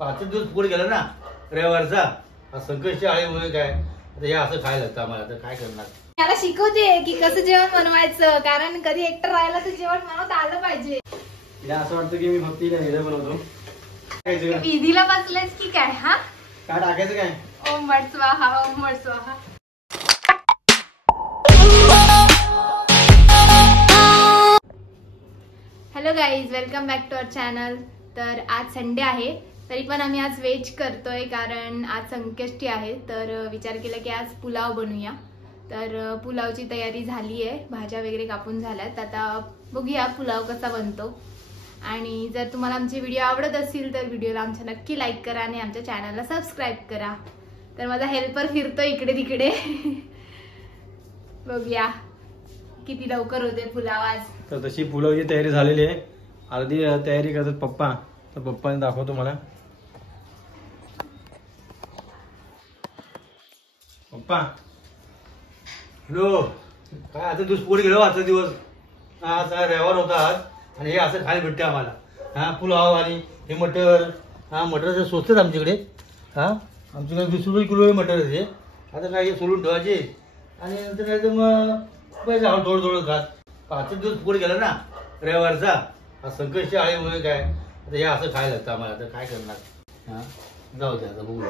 5 दिवस पुढे गेला ना रविवारचा. संकष्टी आळीमुळे काय आता हे असं खायला लागतं आम्हाला. तर काय करणार. याला शिकवते की कसं जेवण बनवायचं, कारण कधी एकटं राहिलं तर जेवण बनवता आलं पाहिजे. तिला असं वाटतं की मी फक्त हिला बनवतो. विधीला बसलेच की काय. हा काय टाकायचं काय. ओम भट स्वाहा ओम भट स्वाहा. Hello guys, welcome back to our channel. तर आज संडे आहे, तरी पण आम्ही आज व्हेज करतोय कारण आज संकष्टी आहे. तर विचार केला की आज पुलाव बनवूया. तर पुलावची तयारी झाली आहे, भाज्या वगैरे कापून झाल्यात. आता बघूया पुलाव कसा बनतो. आणि जर तुम्हाला आमचे व्हिडिओ आवडत असतील तर व्हिडिओला आमच्या नक्की लाईक करा आणि आमच्या चॅनलला सबस्क्राईब करा. तर माझा हेल्पर फिरतो इकडे तिकडे. बघूया किती लवकर होते पुलाव आज. तर तशी पुलावची तयारी झालेली आहे. अर्धी तयारी करतात पप्पा. तर पप्पाने दाखवतो मला. पप्पा हॅलो. काय आता दिवस पुढे गेलो. आजचा दिवस आज रविवार होता आज. आणि हे असं खायला भेटते आम्हाला. हा पुलाव आणि हे मटर. हा मटर स्वस्त आहे आमच्याकडे. हा आमच्याकडे 20 रुपये किलो आहे मटर हे. आता काय हे सोलून ठेवायचे आणि नंतर काय तर मग पैसे थोडं थोडं खात. 5 दिवस पुढे गेला ना रविवारचा. संकष्टी आळीमुळे काय आता हे असं खायला लागतं आम्हाला. तर काय करणार. हा जाऊ दे आता बघू.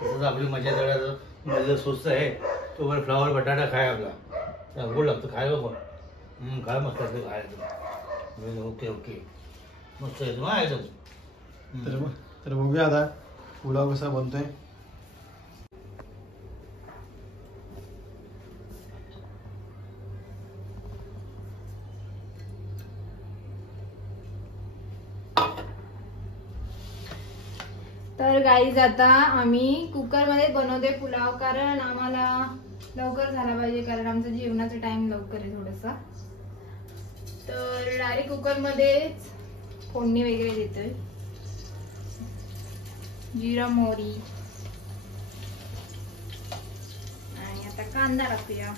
तसंच आपली मजा जरा मजा स्वस्त आहे. तो वर फ्लावर बटाटा खाय आपला गोड लागतं खायला पण. काय मस्त लागतं खायचं. ओके ओके मस्त आहे मग आहे तर बघूया आता पुलाव कसा बनतोय. तर गाईज आता आम्ही कुकर मध्ये बनवते पुलाव, कारण आम्हाला लवकर झाला पाहिजे, कारण आमचं जेवणाचा टाइम लवकर आहे थोडासा. तर डायरेक्ट कुकर मध्येच फोडणी वगैरे देतोय. जिरा मोहरी आणि आता कांदा टाकूया.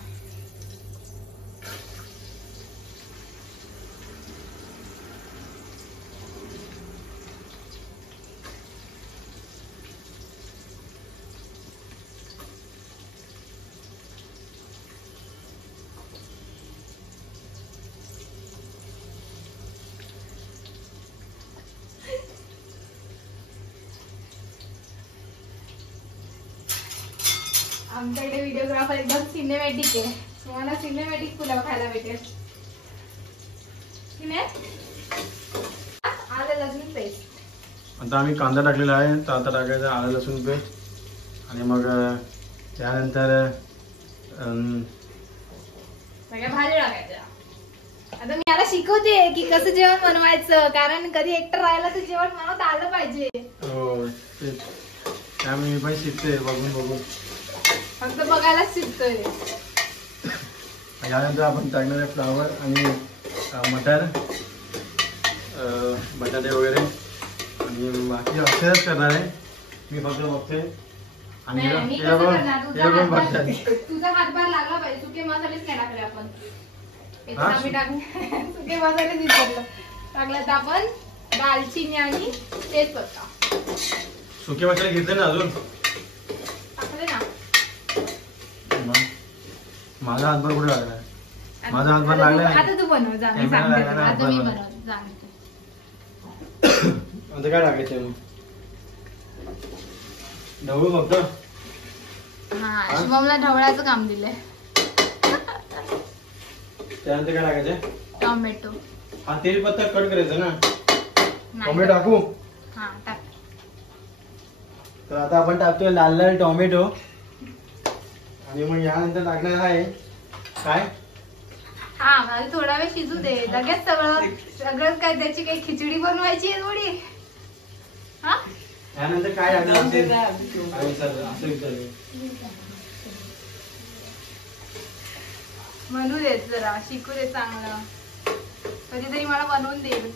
आमच्याकडे व्हिडिओग्राफर एकदम सिनेमॅटिक आहे. तुम्हाला सिनेमॅटिक पुलाव खायला भेटेल. आलं लसूण पेस्ट. आता आम्ही कांदा टाकलेला आहे. तर आता टाकायचं आलं लसूण पेस्ट आणि मग त्यानंतर सगळ्या भाज्या टाकायच्या. आता मी याला शिकवते की कसं जेवण बनवायचं, कारण कधी एकटं राहिलं तर जेवण बनवता आलं पाहिजे. हो त्यामुळे मी पण शिकते बघून बघून. फक्त बघायलाच शिकतोय. यानंतर आपण टाकणार आहे फ्लावर आणि मटर बटाटे वगैरे आणि बाकी असेच करणार आहे. मी फक्त बघते. आणि तुझा हातभार लागला पाहिजे. सुके मसालेच नाही टाकले आपण. सुके मसालेच विसरलो. टाकलं तर आपण दालचिनी आणि तेजपत्ता. सुके मसाले घेतले ना अजून टाकले ना. माझा हातभार कुठे लागलाय. माझा हातभार लागलाय. आता तू बनव जा. मी सांगते तुला. आता मी बनव सांगते. आता काय टाकायचं मग ढवळू फक्त. हा शुभमला ढवळाचं काम दिलंय. त्यानंतर काय टाकायचं. टोमॅटो. हा तेजपत्ता कट करायचा ना. टोमॅटो टाकू. हा टाक. तर आता आपण टाकतोय लाल लाल टोमॅटो. आणि मग यानंतर टाकणार आहे काय. हा मला थोडा वेळ शिजू दे. लगेच सगळं काय त्याची काही खिचडी बनवायची आहे थोडी. हा यानंतर काय टाकणार असं विचारलं. बनवू देत जरा, शिकू दे चांगलं. कधीतरी मला बनवून देईल.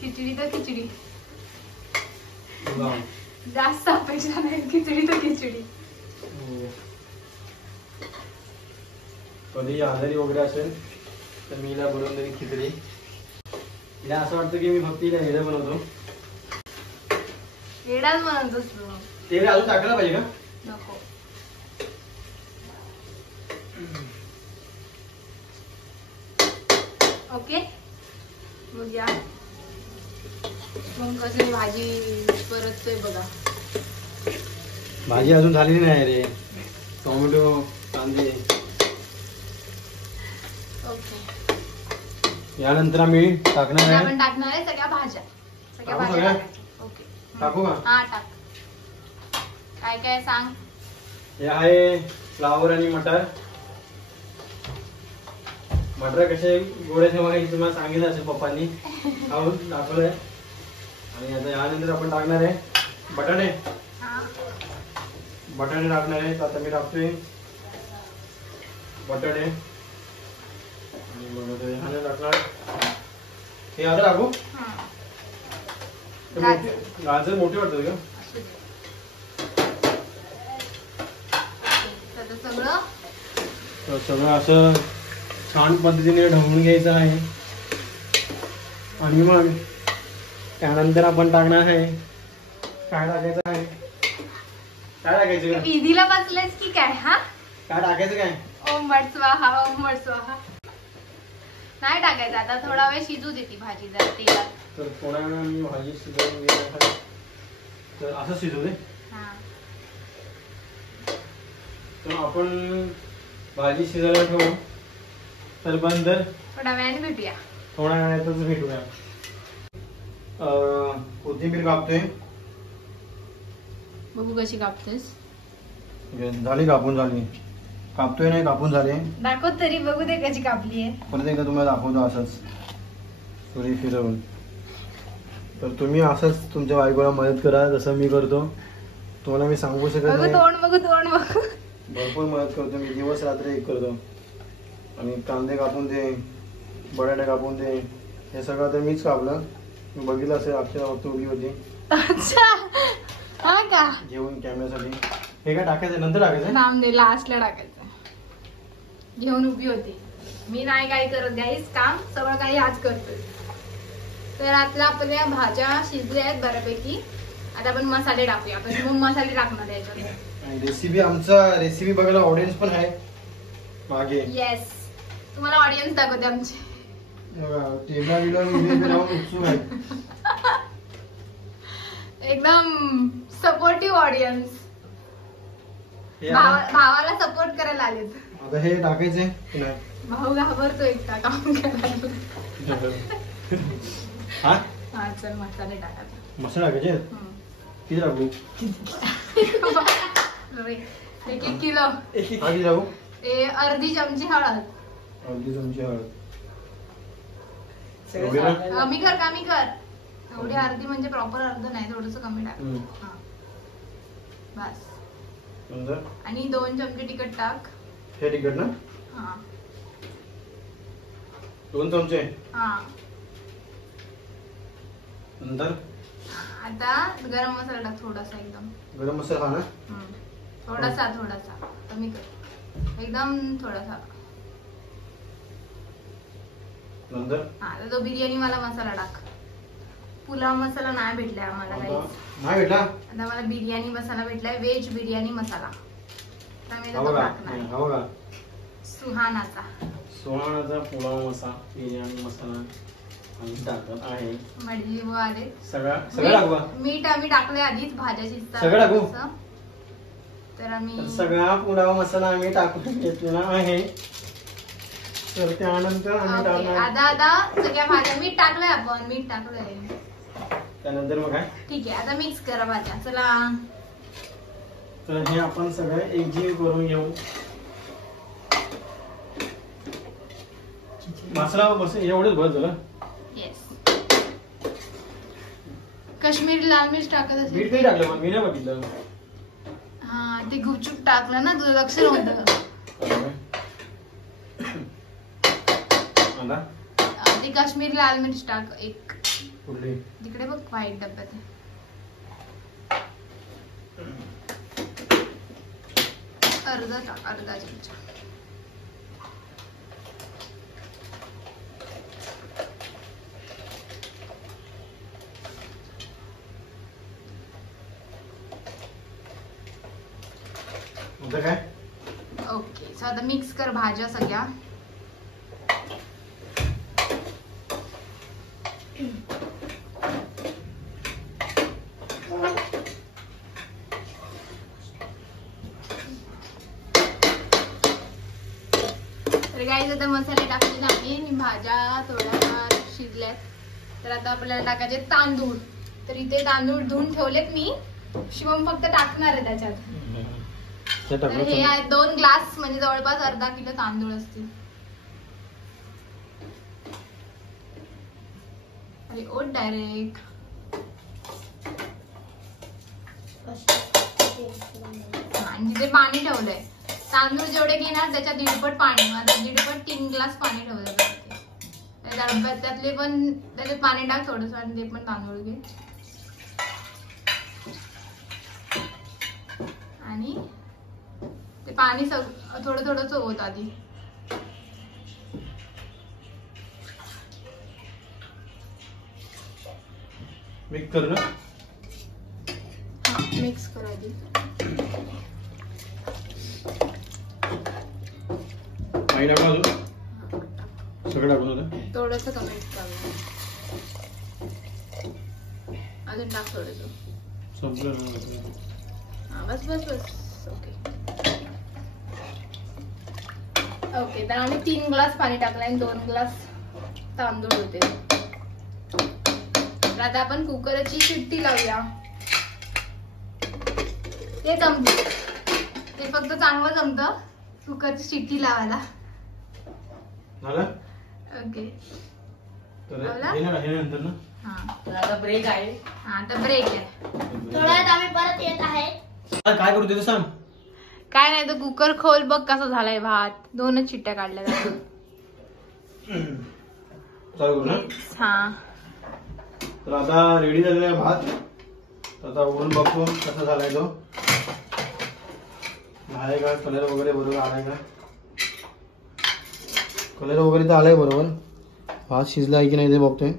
खिचडी तर खिचडी. जास्त अपेक्षा नाही. खिचडी तर खिचडी. कधी आजारी वगैरे असेल तर मी हिला बनवून दिली खिचडी. हिला असं वाटतं की मी फक्त हिला हेडं बनवतो. एडाच म्हणतोस तू. तेल अजून टाकलं पाहिजे का? नको. ओके मग या मग कसं भाजी परततोय बघा. भाजी अजून झालेली नाही रे. टोमॅटो कांदे. ओके यानंतर आम्ही टाकणार आहे. आपण टाकणार आहे सगळ्या भाज्या. सगळ्या टाकू भाज्या सगळ्या? टाकायच्या. ओके टाकू का? हा टाक. काय काय सांग. हे आहे फ्लावर आणि मटर. मटर कसे गोड्याचे बघा तुम्हाला सांगितलं असेल पप्पांनी. खाऊन दाखवलंय. आणि आता यानंतर आपण टाकणार आहे बटाटे. हा बटाटे टाकणार आहे. आता मी टाकतोय बटाटे. आणि मग ह्याने टाकणार हे आता टाकू. हा. ते मोठे गाजर मोठे वाटतात का? असू दे. तर सगळं तर सगळं असं छान पद्धतीने ढवळून घ्यायचं आहे. आणि मग त्यानंतर आपण टाकणार आहे काय टाकायचं आहे. काय टाकायचं का? विधीला बसलेस की काय. हा काय टाकायचं काय? ओम भट स्वाहा ओम भट स्वाहा. नाही टाकायचं आता थोडा वेळ शिजू दे ती भाजी जरा तेलात. तर थोड्या वेळा मी भाजी शिजवून घेणार. तर असं शिजवू दे. हा तर आपण भाजी शिजायला ठेवू. तर बंदर थोड्या वेळाने भेटूया. थोड्या वेळातच भेटूया. कोथिंबीर कापतोय. बघू कशी कापतेस. झाली कापून झाली. कापतोय नाही कापून झाले. दाखव तरी बघू दे कशी कापली आहे. परत एकदा तुम्हाला दाखवतो असंच सुरी फिरवून. तर तुम्ही असंच तुमच्या बायकोला मदत करा जसं मी करतो. तुम्हाला मी सांगू शकत बघू नाही. तोंड बघू तोंड बघू. भरपूर मदत करतो मी. दिवस रात्री एक करतो. आणि कांदे कापून दे बटाटे कापून दे हे सगळं तर मीच कापलं. मी बघितलं असेल अक्षरा फक्त उभी होती अच्छा हा का. घेऊन कॅमेऱ्यासाठी. हे काय टाकायचं नंतर टाकायचं. नाम दे लास्टला टाकायचं. घेऊन उभी होती. मी नाही काही करत गाईस काम सगळं काही आज करतोय. तर आता आपल्या भाज्या शिजल्या आहेत बऱ्यापैकी. आता आपण मसाले टाकूया. आपण मग मसाले टाकणार आहे याच्यात. रेसिपी आमचा रेसिपी बघायला ऑडियन्स पण आहे मागे. येस तुम्हाला ऑडियन्स दाखवते आमची. टेबला बिला उभे राहून उत्सुक आहे. एकदम सपोर्टिव्ह ऑडियन्स. हे आता भावाला सपोर्ट करायला आलेत. आता हे टाकायचे की नाही. भाऊ घाबरतो एकटा काम करायला. हा हा चल मसाले टाकायचे. मसाला टाकायचे किती टाकू. 1 किलो. किती टाकू. अर्धी चमची हळद. अर्धी चमची हळद. कमी कर. एवढी अर्धी म्हणजे प्रॉपर अर्ध नाही थोडस कमी टाक. हा बस. नंतर आणि 2 चमचे तिखट टाक. हे तिखट ना. हा 2 चमचे. हा नंतर आता गरम मसाला टाक थोडासा एकदम. गरम मसाला हा ना. थोडासा कमी कर एकदम थोडासा. नंतर हा तर तो बिर्याणी मला मसाला टाक. पुलाव मसाला नाही भेटलाय आम्हाला काही. नाही भेटला. आता मला बिर्याणी मसाला भेटलाय. व्हेज बिर्याणी मसाला. तर मी तो हा टाकणार. बघा सुहानाचा पुलाव मसाला बिर्याणी मसाला आम्ही टाकत आहे. मडली व आले सगळं टाकू. मीठ आम्ही टाकलंय आधीच भाज्या शिजतात सगळं टाकू? तर आम्ही सगळा पुलाव मसाला आम्ही टाकून घेतलेला आहे. तर त्यानंतर आम्ही ओके, टाकणार. आता सगळ्या भाज्या मीठ टाकलंय आपण. मीठ टाकलंय. त्यानंतर मग काय. ठीक आहे आता मिक्स करा भाज्या. चला तर हे आपण सगळं एकजीव करून घेऊ. मसाला बस एवढंच बस झालं. येस काश्मीरी लाल मिर्च टाकत मीठ असेल. नाही टाकलं पण मी नाही बघितलं. हा ते गुपचूप टाकलं ना तुझं लक्ष नव्हतं. ते काश्मीरी लाल मिर्च टाक 1. कुठली. तिकडे बघ व्हाईट डब्यात आहे. अर्धा चमचा. दुसरं काय. ओके सो आता मिक्स कर भाज्या सगळ्या. तर गाईज आता मसाले टाकले आम्ही आणि भाज्या थोड्याफार शिजल्यात. तर आता आपल्याला टाकायचे तांदूळ. तर इथे तांदूळ धुवून ठेवलेत मी. शिवम फक्त टाकणार आहे त्याच्यात. तर हे आहे 2 ग्लास म्हणजे जवळपास अर्धा किलो तांदूळ असतील. अरे ओट डायरेक्ट. आणि तिथे पाणी ठेवलंय. तांदूळ जेवढे घेणार त्याच्या 1.5 पाणी. आता 1.5 3 ग्लास पाणी ठेवलंय. त्यातले पण त्याच्यात पाणी टाक थोडस आणि ते पण तांदूळ घे. आणि ते पाणी थोडं थोडंच होत आधी. मिक्स कर ना. मिक्स कर आधी. पाणी टाका अजून. सगळं टाकून होतं. थोडस कमी टाक. अजून टाक थोडस. संपलं. हा बस बस बस. Okay okay. तर आम्ही 3 ग्लास पाणी टाकलं आणि 2 ग्लास तांदूळ होते. तर आता आपण कुकरची शिट्टी लावूया. ते जमते. ते फक्त चांगलं जमतं कुकरची शिट्टी लावायला. झालं. ओके तर लावला? हे नंतर ना. हा आता ब्रेक आहे. हा आता ब्रेक आहे. थोड्या वेळात आम्ही परत येत आहे. काय करू ते सांग. काय नाही तर कुकर खोल बघ कसा झालाय भात. 2च शिट्ट्या काढल्या त्यात. चालू करू ना. हा तर आता रेडी झालेला आहे भात. आता उघडून बघतो कसा झालाय तो. आहे का कलर वगैरे बरोबर आलाय का. कलर वगैरे तर आलाय बरोबर. भात शिजला आहे की नाही ते बघतोय.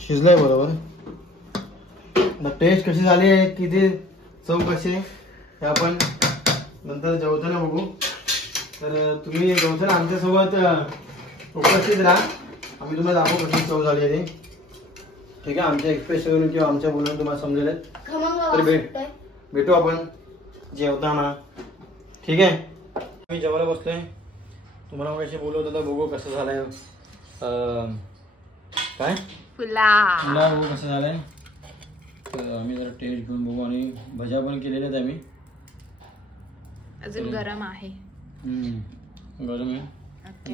शिजलाय बरोबर. आता टेस्ट कशी झाली आहे किती चव कशी हे आपण नंतर जेवताना बघू. तर तुम्ही जेवताना आमच्यासोबत उपस्थित राहा. आम्ही तुम्हाला दाखवू कशी चव झाली आहे ती. ठीक आहे. आमच्या एक्सप्रेशन किंवा आमच्या बोलून तुम्हाला समजेल. तर भेटू आपण जेवताना. ठीक आहे. मी जेवायला बसतोय. तुम्हाला कशी बोलवत होता बघू कसं झालंय. काय पुलाव बघू कसं झालंय. तर आम्ही जरा टेस्ट घेऊन बघू. आणि भज्या पण केलेल्या आहेत आम्ही. अजून गरम आहे. गरम आहे.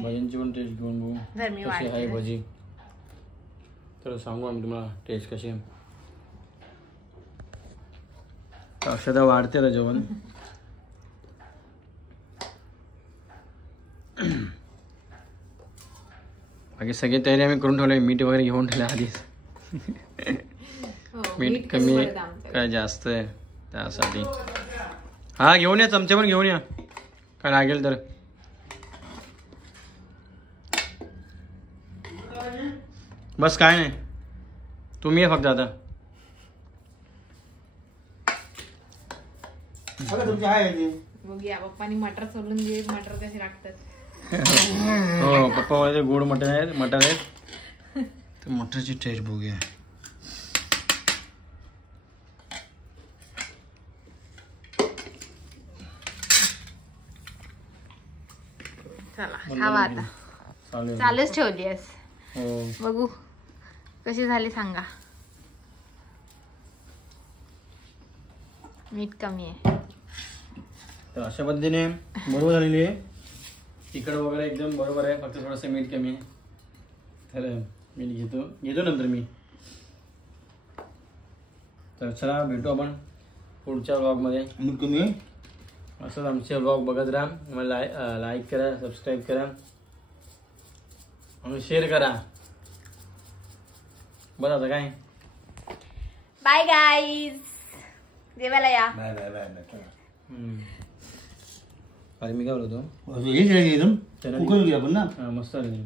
भज्यांची पण टेस्ट घेऊन बघू कशी आहे भजी. तर सांगू आम्ही तुम्हाला टेस्ट कशी आहे. अक्षता वाढते ना जेवण. बाकी सगळी तयारी आम्ही करून ठेवली. मीठ वगैरे घेऊन ठेवलं आधीच. मीठ कमी काय जास्त आहे त्यासाठी. हा घेऊन या. चमचे पण घेऊन या काय लागेल तर. बस काय नाही. तुम्ही फक्त आता तुमची आहे. बघूया पप्पानी मटर सोलून घे. मटर कसे लागतात. हो पप्पा माझे गोड मटर आहेत. तर मटरची टेस्ट बघूया. चला खावा आता. चालूच ठेवली आहेस. बघू कशी झाली सांगा. मीठ कमी आहे. तर अशा पद्धतीने बरोबर झालेली आहे. तिखट वगैरे एकदम बरोबर आहे. फक्त थोडंसं मीठ कमी आहे. तर मीठ घेतो नंतर मी. तर चला भेटू आपण पुढच्या व्लॉगमध्ये. कमी असंच आमचे व्लॉग बघत राहा. मला लाईक करा, सबस्क्राईब करा आणि शेअर करा. बरं आता काय. Bye guys. जेवायला या. Bye bye bye bye. अरे मी काय बोलतो. एकदम कुकर आपण ना. मस्त आले.